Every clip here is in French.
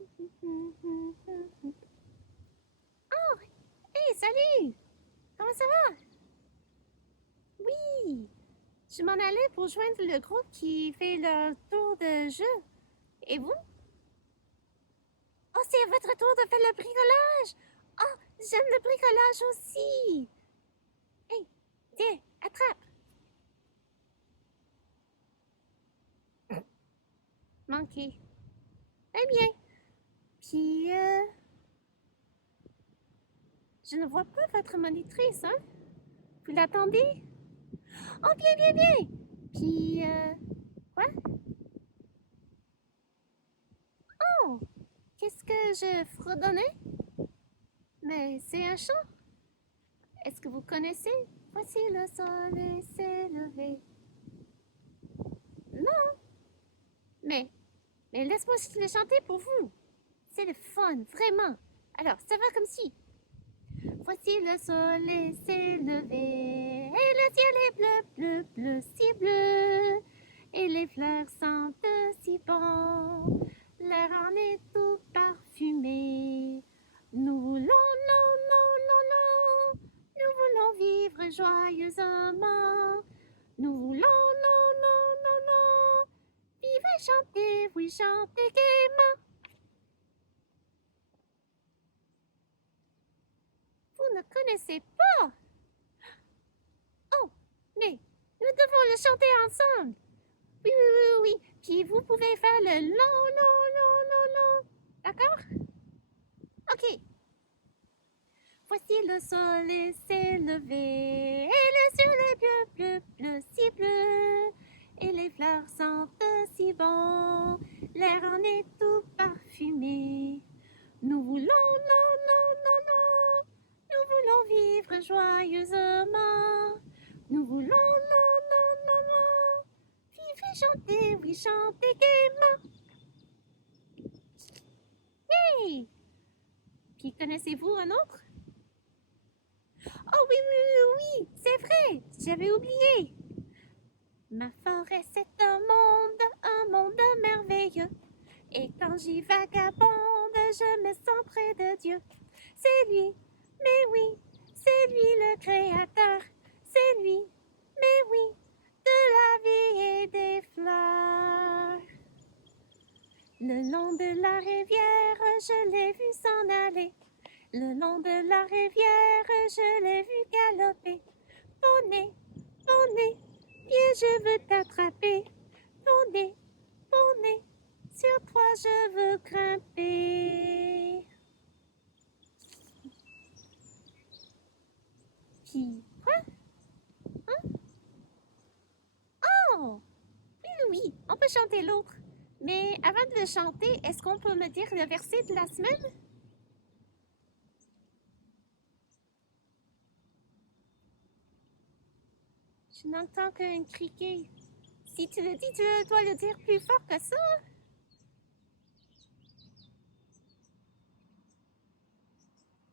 Oh, hey, salut! Comment ça va? Oui, je m'en allais pour joindre le groupe qui fait leur tour de jeu. Et vous? Oh, c'est à votre tour de faire le bricolage! Oh, j'aime le bricolage aussi! Hey, tiens, attrape! Manqué. Eh bien, puis, je ne vois pas votre monitrice, hein? Vous l'attendez? Oh, bien, bien, bien! Puis, quoi? Oh, qu'est-ce que je fredonnais? Mais c'est un chant. Est-ce que vous connaissez? Voici le soleil s'est levé. Non, mais, mais laisse-moi le chanter pour vous. C'est le fun, vraiment. Alors, ça va comme si. Voici le soleil s'est levé et le ciel est bleu, bleu, bleu, si bleu. Et les fleurs sentent si bon. L'air en est tout parfumé. Nous voulons, non, non, non, non. Nous voulons vivre joyeusement. Nous voulons, non, non, non, non. Vivre et chanter, oui, chanter gaiement. Vous ne connaissez pas. Oh, mais nous devons le chanter ensemble. Oui, oui, oui, oui. Puis vous pouvez faire le long, long, long, long, long. D'accord? Ok. Voici le soleil s'est levé et le ciel est bleu, bleu, bleu, si bleu. Et les fleurs sentent si bon, l'air en est tout parfumé. Nous voulons, non, non, non, non, nous voulons vivre joyeusement. Nous voulons, non, non, non, non, vivre et chanter, oui, chanter gaiement. Hey! Puis connaissez-vous un autre? Oh oui, oui, oui, oui, c'est vrai, j'avais oublié. Ma forêt, c'est un monde merveilleux. Et quand j'y vagabonde, je me sens près de Dieu. C'est lui, mais oui, c'est lui le créateur. C'est lui, mais oui, de la vie et des fleurs. Le long de la rivière, je l'ai vu s'en aller. Le long de la rivière, je l'ai vu galoper. Poney, poney, viens, je veux t'attraper. Poney, poney, sur toi je veux grimper. Puis, quoi? Hein? Oh! Oui, oui, oui, on peut chanter l'autre. Mais avant de le chanter, est-ce qu'on peut me dire le verset de la semaine? Je n'entends qu'un criquet. Si tu le dis, tu dois le dire plus fort que ça.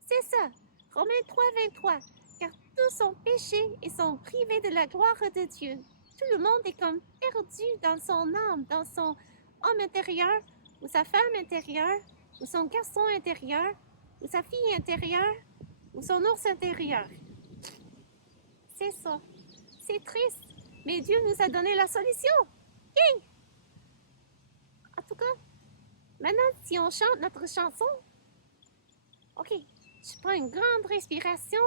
C'est ça. Romains 3, 23. Car tous sont péchés et sont privés de la gloire de Dieu. Tout le monde est comme perdu dans son âme, dans son homme intérieur, ou sa femme intérieure, ou son garçon intérieur, ou sa fille intérieure, ou son ours intérieur. C'est ça. C'est triste, mais Dieu nous a donné la solution. Yay! En tout cas, maintenant, si on chante notre chanson, ok, je prends une grande respiration.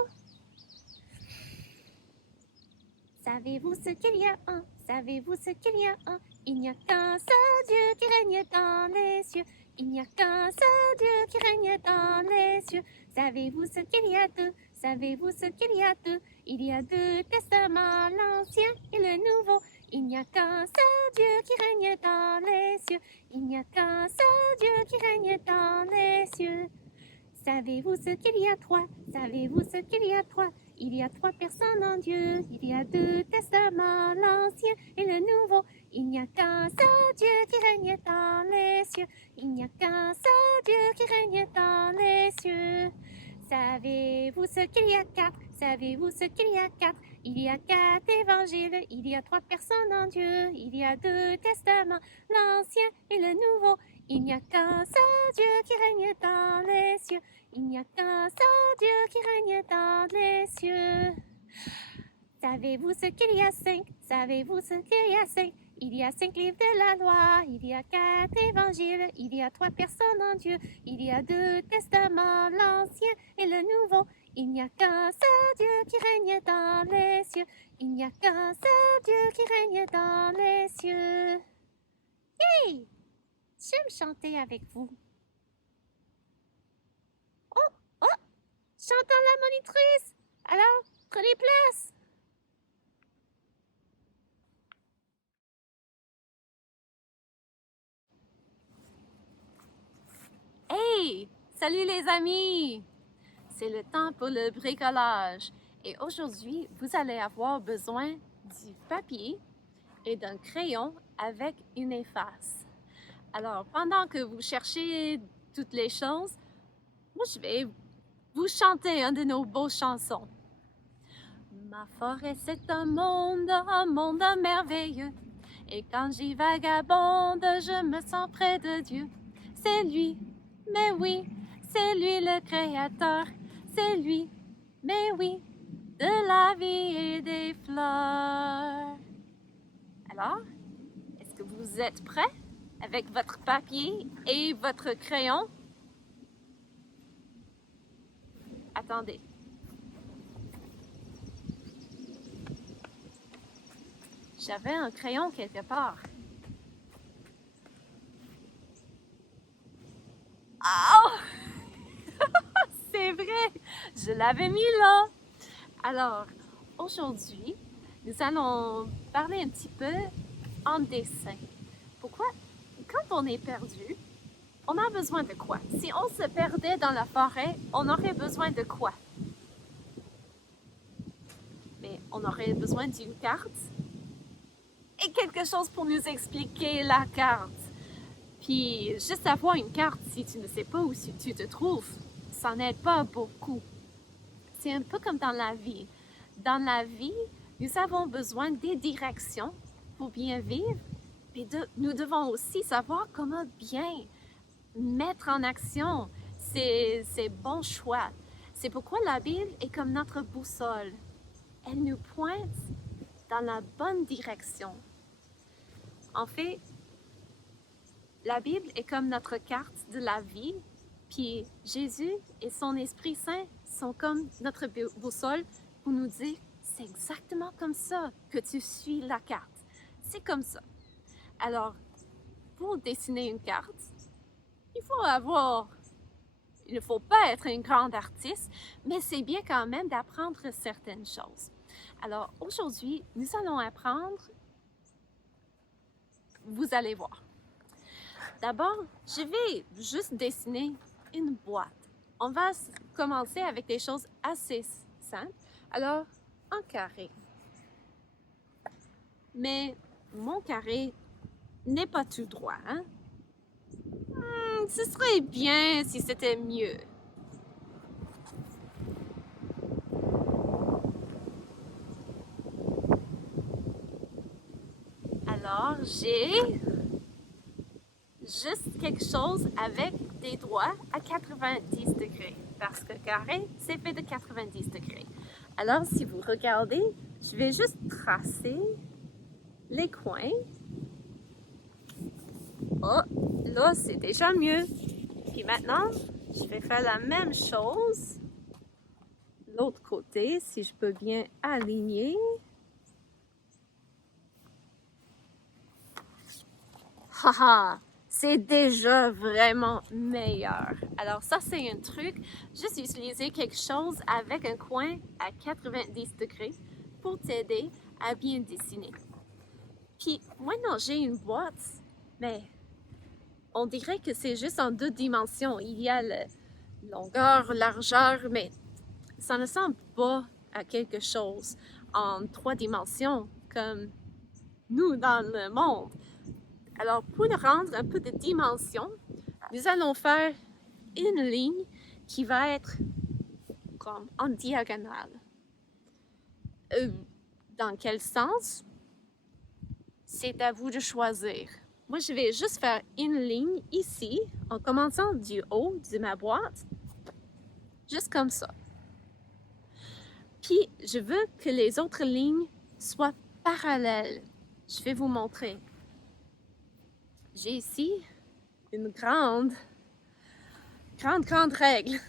Savez-vous ce qu'il y a un? Savez-vous ce qu'il y a un? Il n'y a qu'un seul Dieu qui règne dans les cieux. Il n'y a qu'un seul Dieu qui règne dans les cieux. Savez-vous ce qu'il y a deux? Savez-vous ce qu'il y a deux? Il y a deux testaments, l'Ancien et le Nouveau. Il n'y a qu'un seul Dieu qui règne dans les cieux. Il n'y a qu'un seul Dieu qui règne dans les cieux. Savez-vous ce qu'il y a trois? Savez-vous ce qu'il y a trois? Il y a trois personnes en Dieu. Il y a deux testaments, l'Ancien et le Nouveau. Il n'y a qu'un seul Dieu qui règne dans les cieux. Il n'y a qu'un seul Dieu qui règne dans les cieux. Savez-vous ce qu'il y a quatre? Savez-vous ce qu'il y a quatre? Il y a quatre évangiles, il y a trois personnes en Dieu. Il y a deux testaments, l'Ancien et le Nouveau. Il n'y a qu'un seul Dieu qui règne dans les cieux. Il n'y a qu'un seul Dieu qui règne dans les cieux. Savez-vous ce qu'il y a 5? Savez-vous ce qu'il y a 5? Il y a 5 livres de la loi, il y a 4 évangiles, il y a 3 personnes en Dieu, il y a 2 testaments, l'Ancien et le Nouveau. Il n'y a qu'un seul Dieu qui règne dans les cieux. Il n'y a qu'un seul Dieu qui règne dans les cieux. Hey! J'aime chanter avec vous. Oh, oh! J'entends la monitrice! Alors, prenez place! Hey! Salut les amis! C'est le temps pour le bricolage. Et aujourd'hui, vous allez avoir besoin du papier et d'un crayon avec une efface. Alors, pendant que vous cherchez toutes les choses, moi je vais vous chanter une de nos beaux chansons. Ma forêt c'est un monde merveilleux. Et quand j'y vagabonde, je me sens près de Dieu. C'est lui, mais oui, c'est lui le créateur. C'est lui, mais oui, de la vie et des fleurs. Alors, est-ce que vous êtes prêts avec votre papier et votre crayon? Attendez. J'avais un crayon quelque part. Oh! C'est vrai, je l'avais mis là. Alors, aujourd'hui, nous allons parler un petit peu en dessin. Pourquoi? Quand on est perdu, on a besoin de quoi? Si on se perdait dans la forêt, on aurait besoin de quoi? Mais on aurait besoin d'une carte et quelque chose pour nous expliquer la carte. Puis, juste avoir une carte, si tu ne sais pas où tu te trouves, ça n'aide pas beaucoup. C'est un peu comme dans la vie. Dans la vie, nous avons besoin des directions pour bien vivre, mais nous devons aussi savoir comment bien mettre en action ces bons choix. C'est pourquoi la Bible est comme notre boussole. Elle nous pointe dans la bonne direction. En fait, la Bible est comme notre carte de la vie, puis Jésus et son Esprit Saint sont comme notre boussole pour nous dire c'est exactement comme ça que tu suis la carte. C'est comme ça. Alors, pour dessiner une carte, il ne faut pas être un grand artiste, mais c'est bien quand même d'apprendre certaines choses. Alors, aujourd'hui, nous allons apprendre, vous allez voir. D'abord, je vais juste dessiner une boîte. On va commencer avec des choses assez simples. Alors, un carré. Mais mon carré n'est pas tout droit, hein? Ce serait bien si c'était mieux. Alors, j'ai juste quelque chose avec des droits à 90 degrés. Parce que carré, c'est fait de 90 degrés. Alors, si vous regardez, je vais juste tracer les coins. Oh, là, c'est déjà mieux. Puis maintenant, je vais faire la même chose. L'autre côté, si je peux bien aligner. Haha! C'est déjà vraiment meilleur. Alors ça, c'est un truc, juste utiliser quelque chose avec un coin à 90 degrés pour t'aider à bien dessiner. Puis maintenant, j'ai une boîte, mais on dirait que c'est juste en 2 dimensions. Il y a la longueur, largeur, mais ça ne ressemble pas à quelque chose en 3 dimensions comme nous dans le monde. Alors, pour rendre un peu de dimension, nous allons faire une ligne qui va être comme en diagonale. Dans quel sens? C'est à vous de choisir. moi, je vais juste faire une ligne ici, en commençant du haut de ma boîte, juste comme ça. Puis, je veux que les autres lignes soient parallèles. Je vais vous montrer. J'ai ici une grande règle.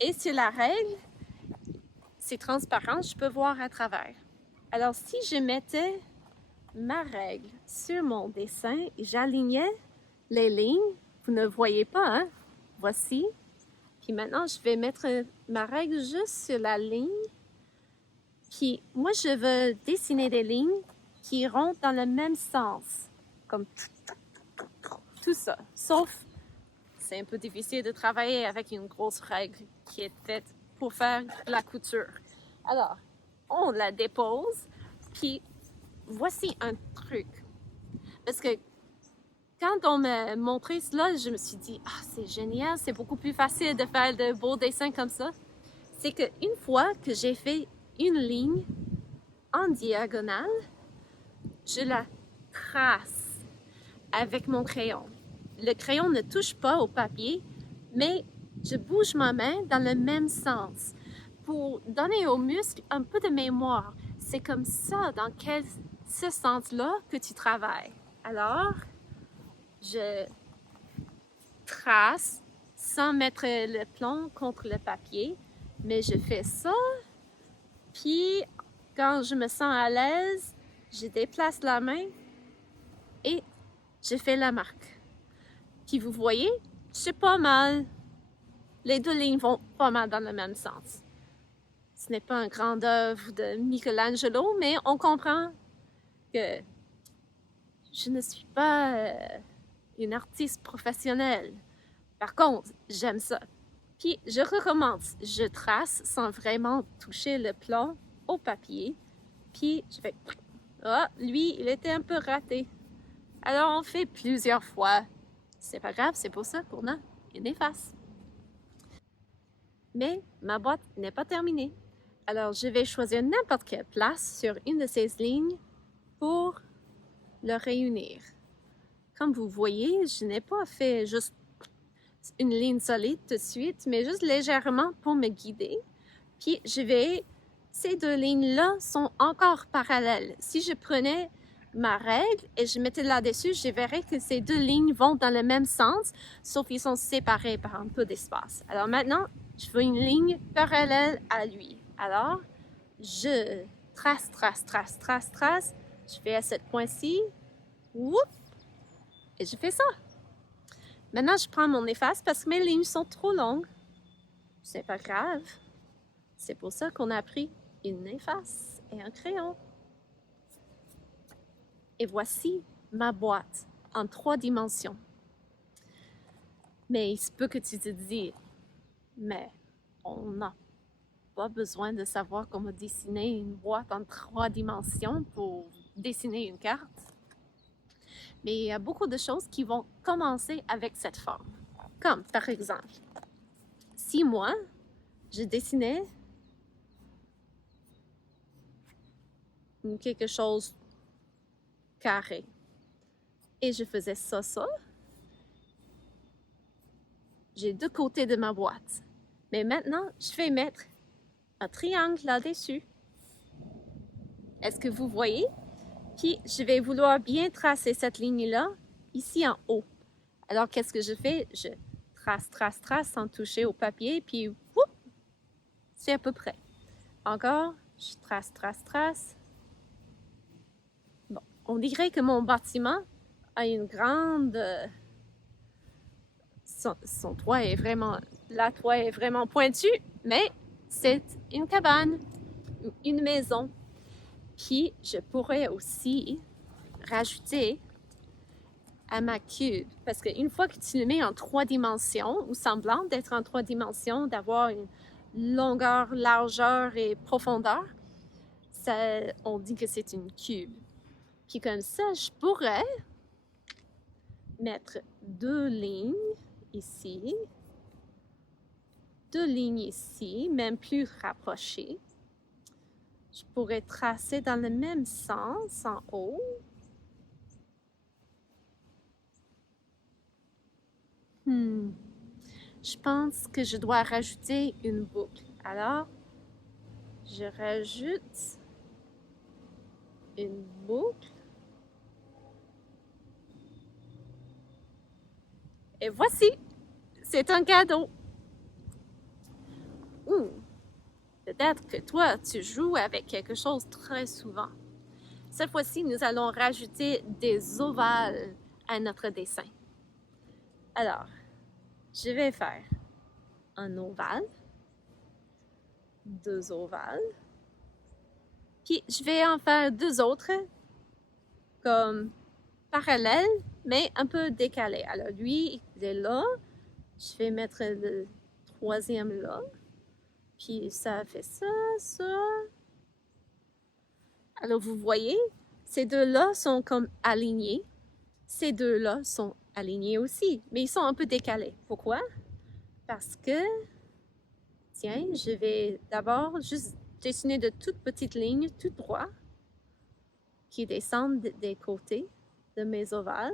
Et sur la règle, c'est transparent, je peux voir à travers. Alors, si je mettais ma règle sur mon dessin et j'alignais les lignes, vous ne voyez pas, hein? Voici. Puis maintenant, je vais mettre ma règle juste sur la ligne. Puis moi, je veux dessiner des lignes qui iront dans le même sens, comme tout ça. Sauf, c'est un peu difficile de travailler avec une grosse règle qui est faite pour faire de la couture. Alors, on la dépose, puis voici un truc. Parce que quand on m'a montré cela, je me suis dit, ah, c'est génial, c'est beaucoup plus facile de faire de beaux dessins comme ça. C'est qu'une fois que j'ai fait une ligne en diagonale, je la trace avec mon crayon. Le crayon ne touche pas au papier, mais je bouge ma main dans le même sens pour donner aux muscles un peu de mémoire. C'est comme ça, dans ce sens-là, que tu travailles. Alors, je trace sans mettre le plomb contre le papier, mais je fais ça, puis quand je me sens à l'aise, je déplace la main et je fais la marque. Puis vous voyez, c'est pas mal. Les deux lignes vont pas mal dans le même sens. Ce n'est pas une grande œuvre de Michelangelo, mais on comprend que je ne suis pas une artiste professionnelle. Par contre, j'aime ça. Puis je recommence. Je trace sans vraiment toucher le plomb au papier. Puis je fais... Ah, lui, il était un peu raté. Alors on fait plusieurs fois. C'est pas grave, c'est pour ça qu'on a une efface. Mais ma boîte n'est pas terminée. Alors je vais choisir n'importe quelle place sur une de ces lignes pour le réunir. Comme vous voyez, je n'ai pas fait juste une ligne solide tout de suite, mais juste légèrement pour me guider. Puis ces deux lignes-là sont encore parallèles. Si je prenais ma règle et je mettais là-dessus, je verrais que ces deux lignes vont dans le même sens, sauf qu'ils sont séparés par un peu d'espace. Alors maintenant, je veux une ligne parallèle à lui. Alors, je trace. Je vais à ce point-ci. Et je fais ça. Maintenant, je prends mon efface parce que mes lignes sont trop longues. C'est pas grave. C'est pour ça qu'on a pris une efface et un crayon. Et voici ma boîte en 3 dimensions. Mais il se peut que tu te dises, mais on n'a pas besoin de savoir comment dessiner une boîte en 3 dimensions pour dessiner une carte. Mais il y a beaucoup de choses qui vont commencer avec cette forme. Comme par exemple, si moi, je dessinais quelque chose carré et je faisais ça, j'ai 2 côtés de ma boîte. Mais maintenant, je vais mettre un triangle là-dessus. Est-ce que vous voyez? Puis, je vais vouloir bien tracer cette ligne-là, ici en haut. Alors, qu'est-ce que je fais? Je trace sans toucher au papier, puis, whoop, c'est à peu près. Encore, je trace. Bon, on dirait que mon bâtiment a une grande... son toit est vraiment... La toit est vraiment pointu, mais c'est une cabane, une maison. Puis, je pourrais aussi rajouter à ma cube, parce qu'une fois que tu le mets en 3 dimensions, ou semblant d'être en 3 dimensions, d'avoir une longueur, largeur et profondeur, on dit que c'est une cube. Puis comme ça, je pourrais mettre 2 lignes ici, 2 lignes ici, même plus rapprochées. Je pourrais tracer dans le même sens en haut. Je pense que je dois rajouter une boucle. Alors, je rajoute une boucle. Et voici, c'est un cadeau. Ou peut-être que toi, tu joues avec quelque chose très souvent. Cette fois-ci, nous allons rajouter des ovales à notre dessin. Alors, je vais faire un ovale, deux ovales, puis je vais en faire deux autres comme parallèles, mais un peu décalés. Alors lui, il est là, je vais mettre le troisième là, puis ça fait ça, ça. Alors vous voyez, ces deux-là sont comme alignés, ces deux-là sont alignés aussi, mais ils sont un peu décalés. Pourquoi? Parce que, tiens, je vais d'abord juste dessiner de toutes petites lignes tout droit qui descendent des côtés de mes ovales.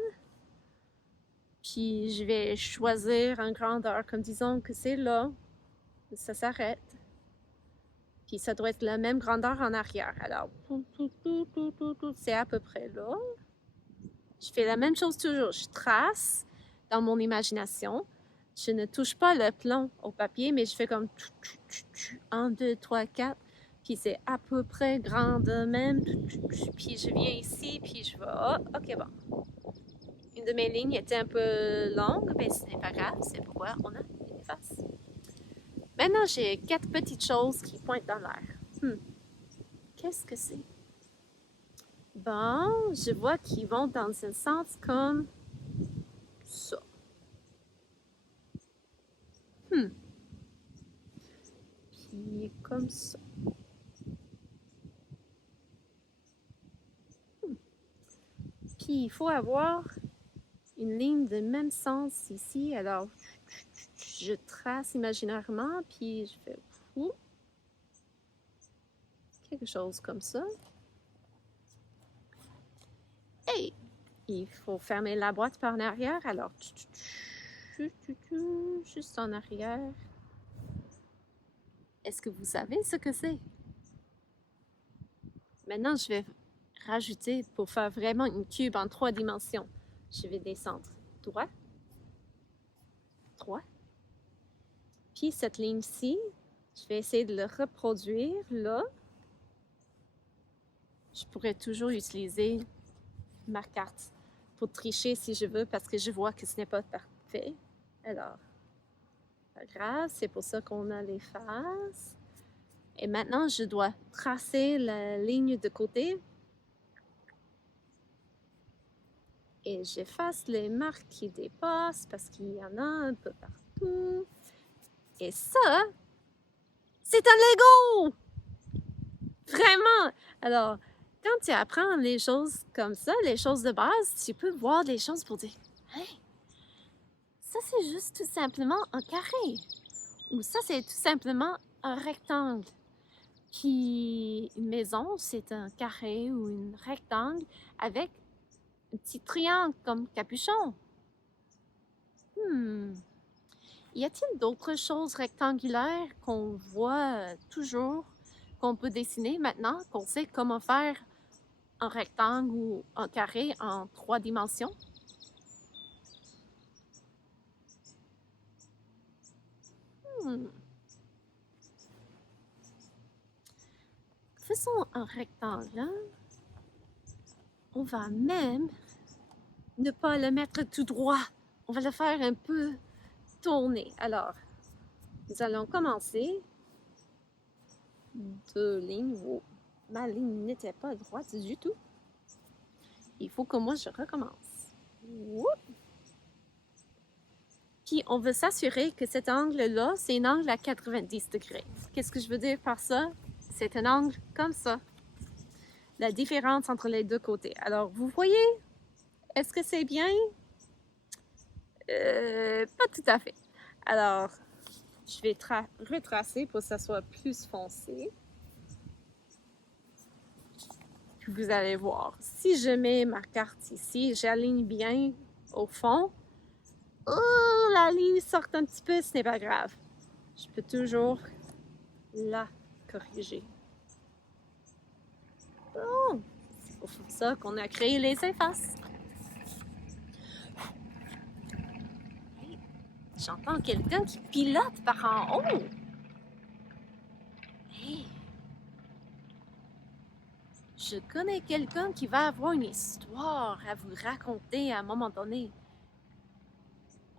Puis je vais choisir une grandeur, comme disons que c'est là, ça s'arrête. Puis ça doit être la même grandeur en arrière. Alors, c'est à peu près là. Je fais la même chose toujours. Je trace dans mon imagination. Je ne touche pas le plan au papier, mais je fais comme 1, 2, 3, 4. Puis c'est à peu près grand de même. Puis je viens ici, puis je vais. Oh, ok, bon. Une de mes lignes était un peu longue, mais ce n'est pas grave. C'est pourquoi on a une efface. Maintenant, j'ai 4 petites choses qui pointent dans l'air. Qu'est-ce que c'est? Bon, je vois qu'ils vont dans un sens comme ça. Puis comme ça. Puis il faut avoir une ligne de même sens ici. Alors, je trace imaginairement, puis je fais quelque chose comme ça. Hey! Il faut fermer la boîte par en arrière. Alors, juste en arrière. Est-ce que vous savez ce que c'est? Maintenant, je vais rajouter pour faire vraiment une cube en 3 dimensions. Je vais descendre droit, droit. Puis cette ligne-ci, je vais essayer de le reproduire là. Je pourrais toujours utiliser ma carte pour tricher si je veux parce que je vois que ce n'est pas parfait. Alors, pas grave, c'est pour ça qu'on a les faces. Et maintenant, je dois tracer la ligne de côté. Et j'efface les marques qui dépassent parce qu'il y en a un peu partout. Et ça, c'est un Lego! Vraiment! Alors, quand tu apprends les choses comme ça, les choses de base, tu peux voir des choses pour dire hey, ça c'est juste tout simplement un carré. Ou ça c'est tout simplement un rectangle. Puis une maison, c'est un carré ou un rectangle avec un petit triangle comme capuchon. Y a-t-il d'autres choses rectangulaires qu'on voit toujours, qu'on peut dessiner maintenant, qu'on sait comment faire un rectangle ou un carré en 3 dimensions? Faisons un rectangle. Hein? On va même ne pas le mettre tout droit. On va le faire un peu tourner. Alors, nous allons commencer. 2 lignes. Oh, ma ligne n'était pas droite du tout. Il faut que moi je recommence. Puis on veut s'assurer que cet angle-là, c'est un angle à 90 degrés. Qu'est-ce que je veux dire par ça? C'est un angle comme ça. La différence entre les deux côtés. Alors, vous voyez? Est-ce que c'est bien? Pas tout à fait. Alors, je vais retracer pour que ça soit plus foncé. Puis vous allez voir. Si je mets ma carte ici, j'aligne bien au fond. Oh, la ligne sort un petit peu, ce n'est pas grave. Je peux toujours la corriger. Bon, c'est pour ça qu'on a créé les effaces. Hey, j'entends quelqu'un qui pilote par en haut. Hey, je connais quelqu'un qui va avoir une histoire à vous raconter à un moment donné.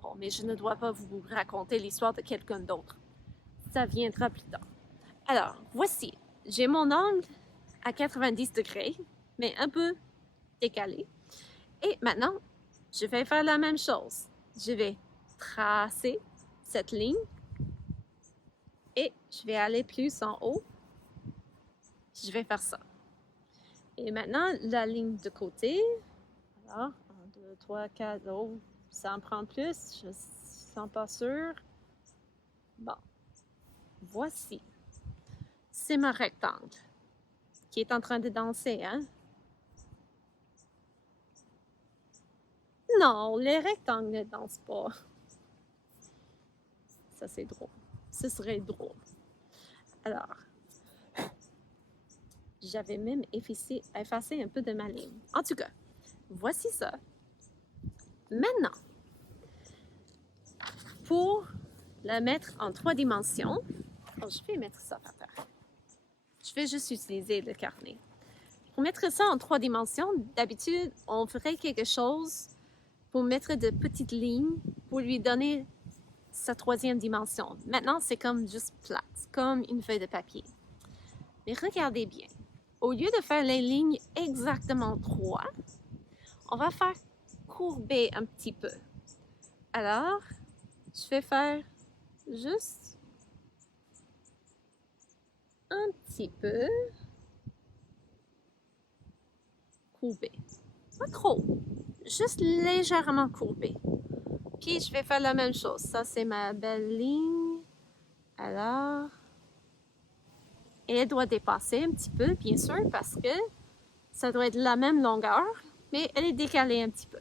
Bon, mais je ne dois pas vous raconter l'histoire de quelqu'un d'autre. Ça viendra plus tard. Alors, voici. J'ai mon angle à 90 degrés, mais un peu décalé. Et maintenant, je vais faire la même chose. Je vais tracer cette ligne et je vais aller plus en haut. Je vais faire ça. Et maintenant, la ligne de côté. Alors, 1, 2, 3, 4, oh, ça en prend plus, je ne sens pas sûr. Bon, voici. C'est mon rectangle qui est en train de danser, hein? Non, les rectangles ne dansent pas. Ça, c'est drôle. Ce serait drôle. Alors, j'avais même effacé un peu de ma ligne. En tout cas, voici ça. Maintenant, pour la mettre en 3 dimensions, oh, je vais mettre ça par terre. Je vais juste utiliser le carnet. Pour mettre ça en 3 dimensions, d'habitude, on ferait quelque chose pour mettre de petites lignes pour lui donner sa 3e dimension. Maintenant, c'est comme juste plate, comme une feuille de papier. Mais regardez bien. Au lieu de faire les lignes exactement 3, on va faire courber un petit peu. Alors, je vais faire juste un petit peu courbé. Pas trop, juste légèrement courbé. Puis je vais faire la même chose. Ça, c'est ma belle ligne. Alors, elle doit dépasser un petit peu, bien sûr, parce que ça doit être la même longueur, mais elle est décalée un petit peu.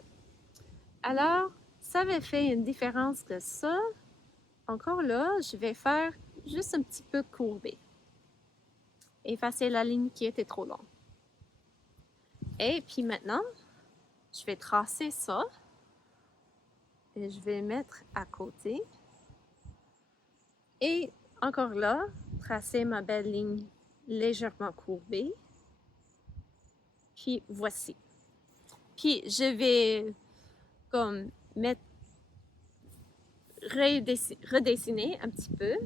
Alors, ça va faire une différence que ça. Encore là, je vais faire juste un petit peu courbé. Effacer la ligne qui était trop longue. Et puis maintenant, je vais tracer ça. Et je vais mettre à côté. Et encore là, tracer ma belle ligne légèrement courbée. Puis voici. Puis je vais comme mettre, redessiner un petit peu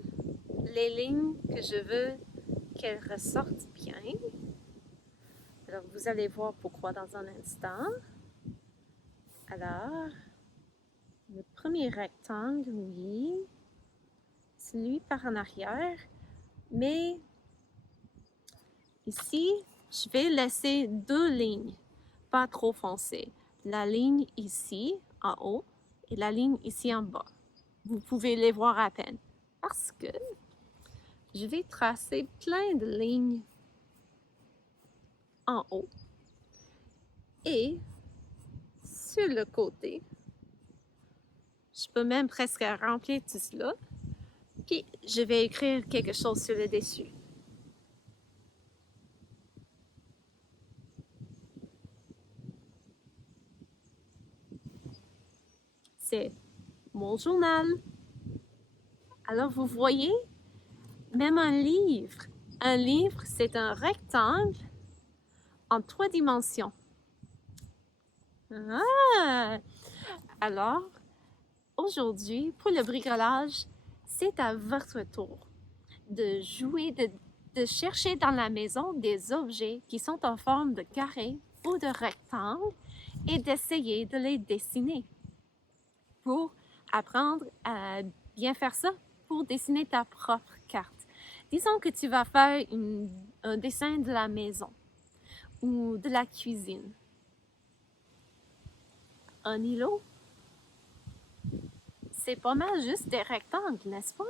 les lignes que je veux qu'elles ressortent bien. Alors vous allez voir pourquoi dans un instant. Alors, le premier rectangle, oui, celui par en arrière, mais ici, je vais laisser 2 lignes, pas trop foncées. La ligne ici, en haut, et la ligne ici en bas. Vous pouvez les voir à peine, parce que je vais tracer plein de lignes en haut. Et sur le côté, je peux même presque remplir tout cela. Puis, je vais écrire quelque chose sur le dessus. C'est mon journal. Alors, vous voyez, même un livre, c'est un rectangle en 3 dimensions. Ah! Alors, aujourd'hui, pour le bricolage, c'est à votre tour de jouer, de chercher dans la maison des objets qui sont en forme de carré ou de rectangle et d'essayer de les dessiner pour apprendre à bien faire ça, pour dessiner ta propre carte. Disons que tu vas faire un dessin de la maison ou de la cuisine. Un îlot, c'est pas mal juste des rectangles, n'est-ce pas?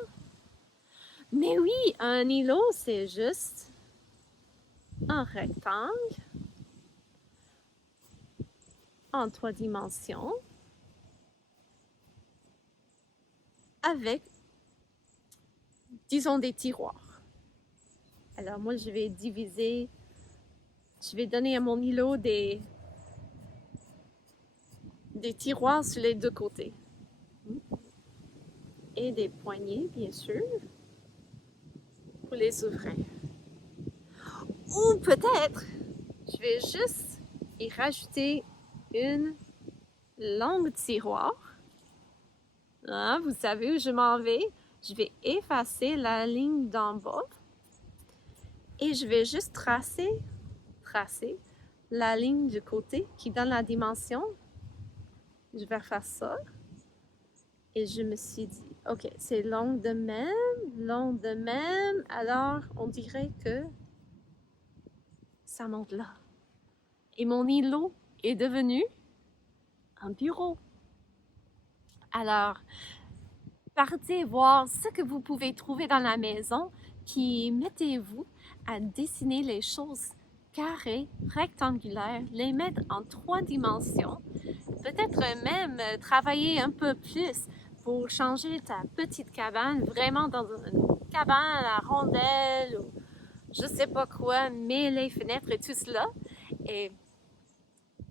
Mais oui, un îlot, c'est juste un rectangle en 3 dimensions avec, disons, des tiroirs. Alors moi, je vais donner à mon îlot des tiroirs sur les deux côtés. Et des poignées, bien sûr, pour les ouvrir. Ou peut-être, je vais juste y rajouter une longue tiroir. Ah, vous savez où je m'en vais? Je vais effacer la ligne d'en bas et je vais juste tracer la ligne du côté qui donne la dimension. Je vais faire ça. Et je me suis dit, ok, c'est long de même. Alors, on dirait que ça monte là. Et mon îlot est devenu un bureau. Alors, partez voir ce que vous pouvez trouver dans la maison, puis mettez-vous à dessiner les choses carrées, rectangulaires, les mettre en 3 dimensions. Peut-être même travailler un peu plus pour changer ta petite cabane vraiment dans une cabane à rondelles ou je sais pas quoi, mais les fenêtres et tout cela. Et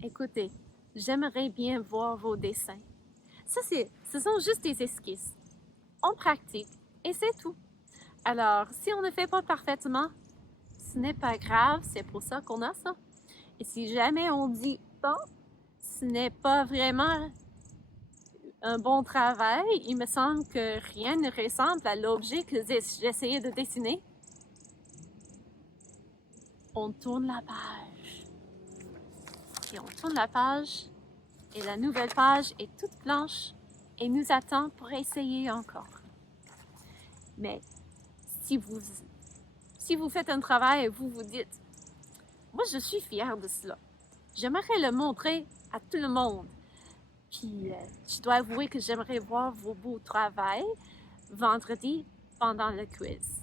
écoutez, j'aimerais bien voir vos dessins. Ce sont juste des esquisses. On pratique et c'est tout. Alors, si on ne fait pas parfaitement, ce n'est pas grave, c'est pour ça qu'on a ça. Et si jamais on dit bon, ce n'est pas vraiment un bon travail, il me semble que rien ne ressemble à l'objet que j'essayais de dessiner. On tourne la page. Et on tourne la page et la nouvelle page est toute blanche et nous attend pour essayer encore. Mais si vous faites un travail et vous vous dites « Moi, je suis fière de cela. J'aimerais le montrer à tout le monde. » Puis, je dois avouer que j'aimerais voir vos beaux travails vendredi pendant le quiz.